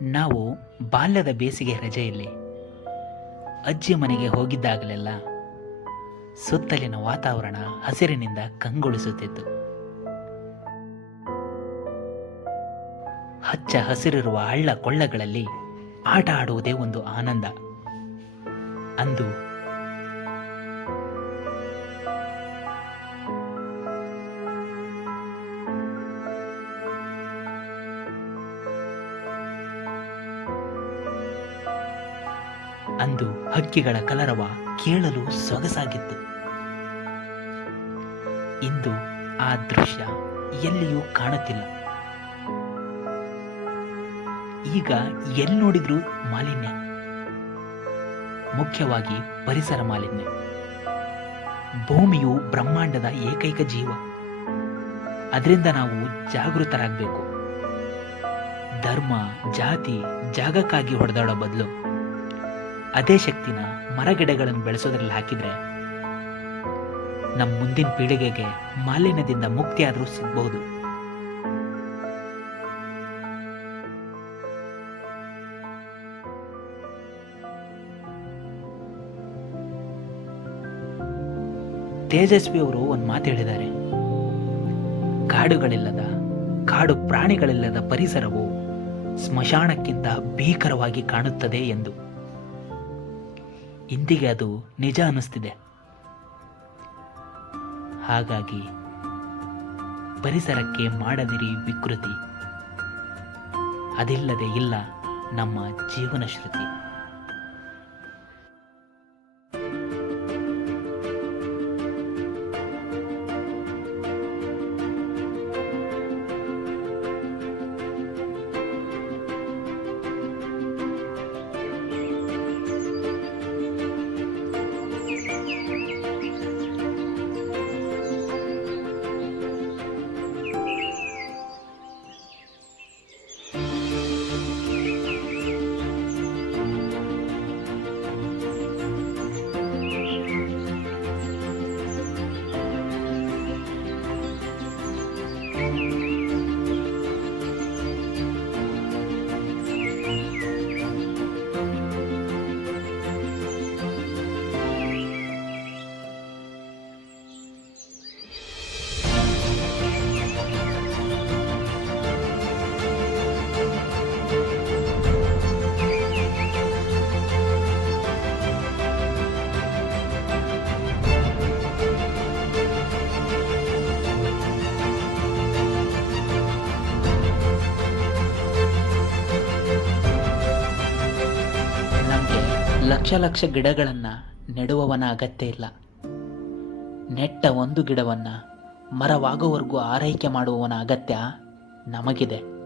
ನಾವು ಬಾಲ್ಯದ ಬೇಸಿಗೆ ರಜೆಯಲ್ಲಿ ಅಜ್ಜಿ ಮನೆಗೆ ಹೋಗಿದ್ದಾಗಲೆಲ್ಲ ಸುತ್ತಲಿನ ವಾತಾವರಣ ಹಸಿರಿನಿಂದ ಕಂಗೊಳಿಸುತ್ತಿತ್ತು. ಹಚ್ಚ ಹಸಿರಿರುವ ಹಳ್ಳ ಕೊಳ್ಳಗಳಲ್ಲಿ ಆಟ ಆಡುವುದೇ ಒಂದು ಆನಂದ. ಅಂದು ಅಂದು ಹಕ್ಕಿಗಳ ಕಲರವ ಕೇಳಲು ಸೊಗಸಾಗಿತ್ತು. ಇಂದು ಆ ದೃಶ್ಯ ಎಲ್ಲಿಯೂ ಕಾಣುತ್ತಿಲ್ಲ. ಈಗ ಎಲ್ಲಿ ನೋಡಿದ್ರೂ ಮಾಲಿನ್ಯ, ಮುಖ್ಯವಾಗಿ ಪರಿಸರ ಮಾಲಿನ್ಯ. ಭೂಮಿಯು ಬ್ರಹ್ಮಾಂಡದ ಏಕೈಕ ಜೀವ, ಅದರಿಂದ ನಾವು ಜಾಗೃತರಾಗಬೇಕು. ಧರ್ಮ, ಜಾತಿ, ಜಾಗಕ್ಕಾಗಿ ಹೊಡೆದಾಡೋ ಬದಲು ಅದೇ ಶಕ್ತಿನ ಮರಗಿಡಗಳನ್ನು ಬೆಳೆಸೋದ್ರಲ್ಲಿ ಹಾಕಿದ್ರೆ ನಮ್ಮ ಮುಂದಿನ ಪೀಳಿಗೆಗೆ ಮಾಲಿನ್ಯದಿಂದ ಮುಕ್ತಿಯಾದರೂ ಸಿಗಬಹುದು. ತೇಜಸ್ವಿ ಅವರು ಒಂದು ಮಾತು ಹೇಳಿದ್ದಾರೆ, ಕಾಡುಗಳಿಲ್ಲದ, ಕಾಡು ಪ್ರಾಣಿಗಳಿಲ್ಲದ ಪರಿಸರವು ಸ್ಮಶಾನಕ್ಕಿಂತ ಭೀಕರವಾಗಿ ಕಾಣುತ್ತದೆ ಎಂದು. ಇಂದಿಗೆ ಅದು ನಿಜ ಅನ್ನಿಸ್ತಿದೆ. ಹಾಗಾಗಿ ಪರಿಸರಕ್ಕೆ ಮಾಡದಿರಿ ವಿಕೃತಿ, ಅದಿಲ್ಲದೆ ಇಲ್ಲ ನಮ್ಮ ಜೀವನ ಶ್ರುತಿ. ಲಕ್ಷ ಲಕ್ಷ ಗಿಡಗಳನ್ನು ನೆಡುವವನ ಅಗತ್ಯ ಇಲ್ಲ. ನೆಟ್ಟ ಒಂದು ಗಿಡವನ್ನು ಮರವಾಗುವವರೆಗೂ ಆರೈಕೆ ಮಾಡುವವನ ಅಗತ್ಯ ನಮಗಿದೆ.